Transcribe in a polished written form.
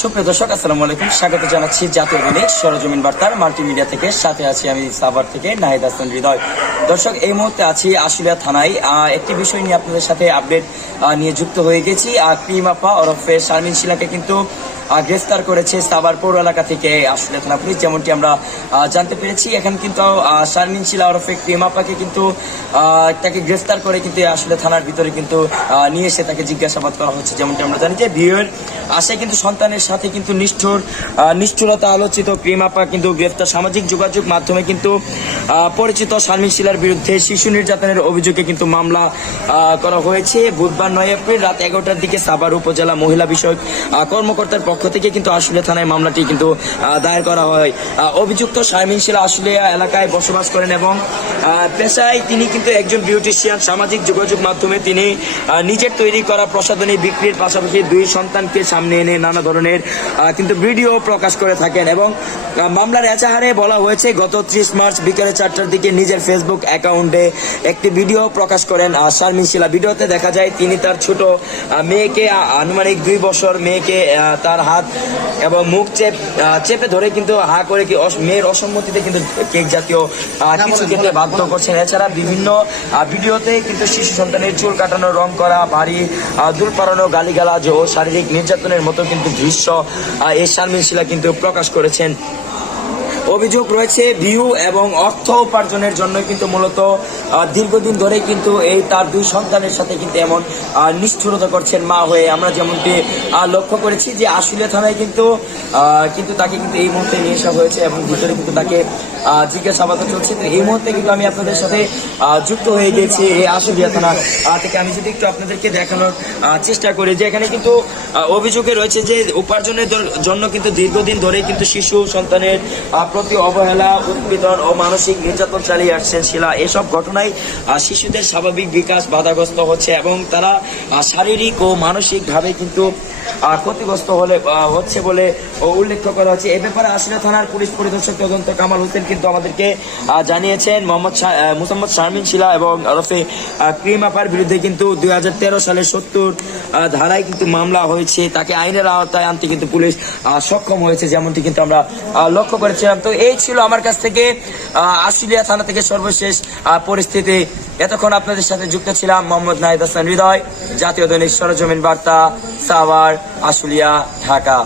সুপ্রিয় দর্শক, আসসালামু আলাইকুম। স্বাগত জানাচ্ছি জাতীয় দৈনিক সরজমিন বার্তার মাল্টিমিডিয়া থেকে। সাথে আছি আমি সাভার থেকে নাহিদ হাসান হৃদয়। দর্শক, এই মুহূর্তে আছি আশুলিয়া থানায়। একটি বিষয় নিয়ে আপনাদের সাথে আপডেট নিয়ে যুক্ত হয়ে গেছি। ক্রিম আপা ওরফে শারমিন শিলাকে কিন্তু গ্রেফতার করেছে সাভার পৌর এলাকা থেকে আশুলিয়া থানা পুলিশ, যেমনটি আমরা জানতে পেরেছি। এখন কিন্তু শারমিন শিলা ওরফে ক্রিম আপাকে কিন্তু তাকে গ্রেফতার করে কিন্তু আসলে থানার ভিতরে কিন্তু নিয়ে এসে তাকে জিজ্ঞাসাবাদ করা হচ্ছে। যেমনটি আমরা জানি যে বিয়ের আশায় কিন্তু সন্তানের সাথে কিন্তু নিষ্ঠুরতা আলোচিত ক্রিম আপা কিন্তু গ্রেফতার। সামাজিক যোগাযোগ মাধ্যমে কিন্তু পরিচিত শারমিন শিলার বিরুদ্ধে শিশু নির্যাতনের অভিযোগে কিন্তু মামলা করা হয়েছে। বুধবার 9 এপ্রিল রাত 11টার দিকে সাভার উপজেলা মহিলা বিষয়ক কর্মকর্তার পক্ষ থেকে কিন্তু আশুলিয়া থানায় মামলাটি কিন্তু দায়ের করা হয়। অভিযুক্ত শারমিন শিলা আশুলিয়া এলাকায় বসবাস করেন এবং পেশায় তিনি কিন্তু একজন বিউটিশিয়ান। সামাজিক যোগাযোগ মাধ্যমে তিনি নিজের তৈরি করা প্রসাধনী বিক্রির পাশাপাশি 2 সন্তানকে সামনে এনে নানা ধরনের কিন্তু ভিডিও প্রকাশ করে থাকেন। এবং মামলার এজাহারে বলা হয়েছে গত 30 মার্চ বিকেলে 4টার দিকে নিজের ফেসবুক অ্যাকাউন্টে একটি ভিডিও প্রকাশ করেন শারমিন শিলা। ভিডিওতে দেখা যায় তিনি তার ছোট মেয়েকে, আনুমানিক 2 বছর মেয়েকে তার হাত এবং মুখ চেপে ধরে কিন্তু হা করে কি মেয়ের অসম্মতিতে কিন্তু কেক জাতীয় কিছু খেতে বাধ্য করছেন। এছাড়া বিভিন্ন ভিডিওতে কিন্তু শিশু সন্তানের চুল কাটানো, রং করা, বাড়ি দুল পাড়ানো, গালিগালাজ ও শারীরিক নির্যাতনের মতো কিন্তু দৃশ্য এই শারমিন শিলা কিন্তু প্রকাশ করেছেন। অভিযোগ রয়েছে ভিউ এবং অর্থ উপার্জনের জন্য কিন্তু মূলত দীর্ঘদিন ধরে কিন্তু এই তার 2 সন্তানের সাথে কিন্তু এমন নিষ্ঠুরতা করছেন মা হয়ে। আমরা যেমনটি লক্ষ্য করেছি যে আশুলিয়া থানায় কিন্তু তাকে কিন্তু এই মুহূর্তে নিয়ে আসা হয়েছে এবং ভিতরে কিন্তু তাকে জিজ্ঞাসাবাদ চলছে। এই মুহূর্তে কিন্তু আমি আপনাদের সাথে যুক্ত হয়ে গেছি এই আশুলিয়া থানা থেকে। আমি যদি একটু আপনাদেরকে দেখানোর চেষ্টা করি যে এখানে কিন্তু অভিযোগে রয়েছে যে উপার্জনের জন্য কিন্তু দীর্ঘদিন ধরে কিন্তু শিশু সন্তানের প্রতি অবহেলা, উৎপীড়ন ও মানসিক নির্যাতন চালিয়ে আসছেন শিলা। এসব ঘটনায় শিশুদের স্বাভাবিক বিকাশ বাধাগ্রস্ত হচ্ছে এবং তারা শারীরিক ও মানসিকভাবে কিন্তু ক্ষতিগ্রস্ত হচ্ছে বলে উল্লেখ করা হচ্ছে। এ ব্যাপারে আশুলিয়া থানার পুলিশ পরিদর্শক তদন্ত কামাল হোসেন কিন্তু আমাদেরকে জানিয়েছেন মোহাম্মদ শারমিন শিলা এবং ওরফে ক্রিম আপার বিরুদ্ধে কিন্তু 2013 সালে 70 ধারায় কিন্তু মামলা হয়েছে। তাকে আইনের আওতায় আনতে কিন্তু পুলিশ সক্ষম হয়েছে, যেমনটি কিন্তু আমরা লক্ষ্য করেছিলাম। তো এই ছিল আমার কাছ থেকে আশুলিয়া থানা থেকে সর্বশেষ পরিস্থিতি। এতক্ষণ আপনাদের সাথে যুক্ত ছিলাম মোহাম্মদ নাহিদ হাসান হৃদয়, জাতীয় দৈনিক সরজমিন বার্তা, সাভার, আশুলিয়া, ঢাকা।